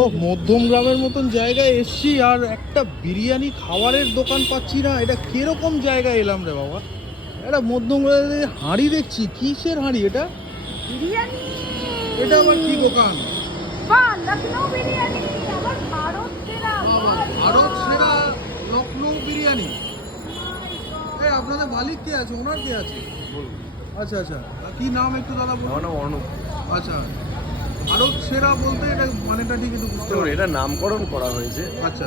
ও মধ্যম গ্রামের মতন জায়গায় এসছি আর একটা বিরিয়ানি খাবারের দোকান পাচ্ছি না। এটা কিরকম জায়গায় এলাম রে বাবা? এটা মধ্যম গ্রামের হাঁড়ি দেখছি, কিসের হাঁড়ি এটা? বিরিয়ানি। এটা আবার কি দোকান? বাহ, লখনৌ বিরিয়ানি। আমার ভারত সেরা। ভারত সেরা লখনৌ বিরিয়ানি। এই আপনাদের মালিক কে আছে, ওনার কে আছে? আচ্ছা আচ্ছা, কি নাম একটু দাদা বলুন। আমার নাম অর্ণব। আচ্ছা, ভারত সেরা বলতে এটা মানেটা ঠিক একটু বুঝতে দেখুন, পারি। এটা নামকরণ করা হয়েছে। আচ্ছা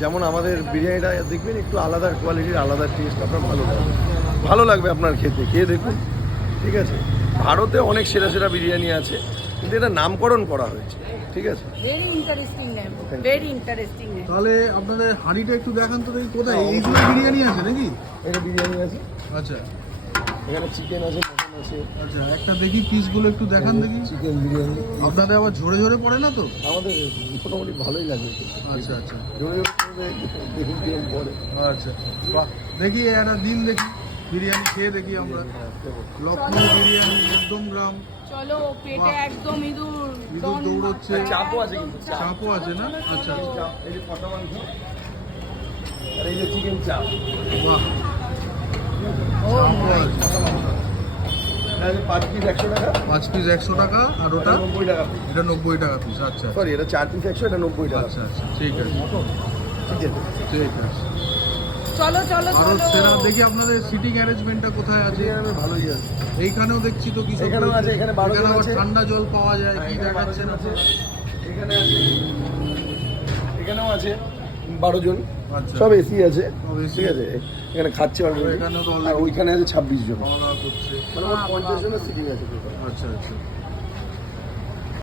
যেমন আমাদের বিরিয়ানিটা দেখবেন একটু আলাদা কোয়ালিটির, আলাদা টেস্ট, আপনার ভালো লাগবে আপনার খেতে, খেয়ে দেখুন। ঠিক আছে, ভারতে অনেক সেরা সেরা বিরিয়ানি আছে, কিন্তু এটা নামকরণ করা হয়েছে। ঠিক আছে, very interesting name, very interesting name. তাহলে আপনাদের হাঁড়িটা একটু দেখান তো দেখি কোথায় এইগুলো বিরিয়ানি আছে নাকি? এটা বিরিয়ানি আছে, আচ্ছা এখানে চিকেন আছে, মটন আছে। আচ্ছা, একটা দেখি পিসগুলো একটু দেখান দেখি। চিকেন বিরিয়ানি আপনাদের আবার ঝরে ঝরে পড়ে না তো? আমাদের মোটামুটি ভালোই লাগে। আচ্ছা আচ্ছা জোরে জোরে করবে, দেখুন কিরকম পরে। আচ্ছা, বাহ, দেখি একটা দিন দেখি বিরিয়ানি খেয়ে দেখি আমরা। লখনৌ বিরিয়ানি, মধ্যম গ্রাম। চলো, পেটে একদম ইঁদুর ইঁদুর দৌড়চ্ছে। চাপও আছে কিন্তু, চাপও আছে না? আচ্ছা আচ্ছা, এই যে কটা মাংস আর এই যে চিকেন চাপ। বাহ, ও চাপও আছে। এটা 5 পিস 100 টাকা, 5 পিস 100 টাকা, আর ওটা 90 টাকা পিস। এটা 90 টাকা পিস। আচ্ছা সরি, এটা 4 পিস 100, এটা 90 টাকা। আচ্ছা আচ্ছা, ঠিক আছে ঠিক আছে, ঠিক আছে। চলো চলো ভারত চলো। সেরা দেখি আপনাদের সিটিং অ্যারেঞ্জমেন্টটা কোথায় আছে? এখানে ভালোই আছে। এইখানেও দেখছি তো কিছু। এখানেও আছে, এখানে 12 জন আবার আছে। ঠান্ডা জল পাওয়া যায়, কি এখানে 12 দেখাচ্ছেন জন আছে, আছে? এখানে আছে, এখানেও আছে 12 জন। আচ্ছা, সব এসি আছে। সব AC ঠিক আছে, এখানে খাচ্ছে অলরেডি। এখানেও তো আর already ওইখানে আছে 26 জন, খাওয়া দাওয়া করছে। মানে 50 জনের সিটিং আছে টোটাল। আচ্ছা আচ্ছা,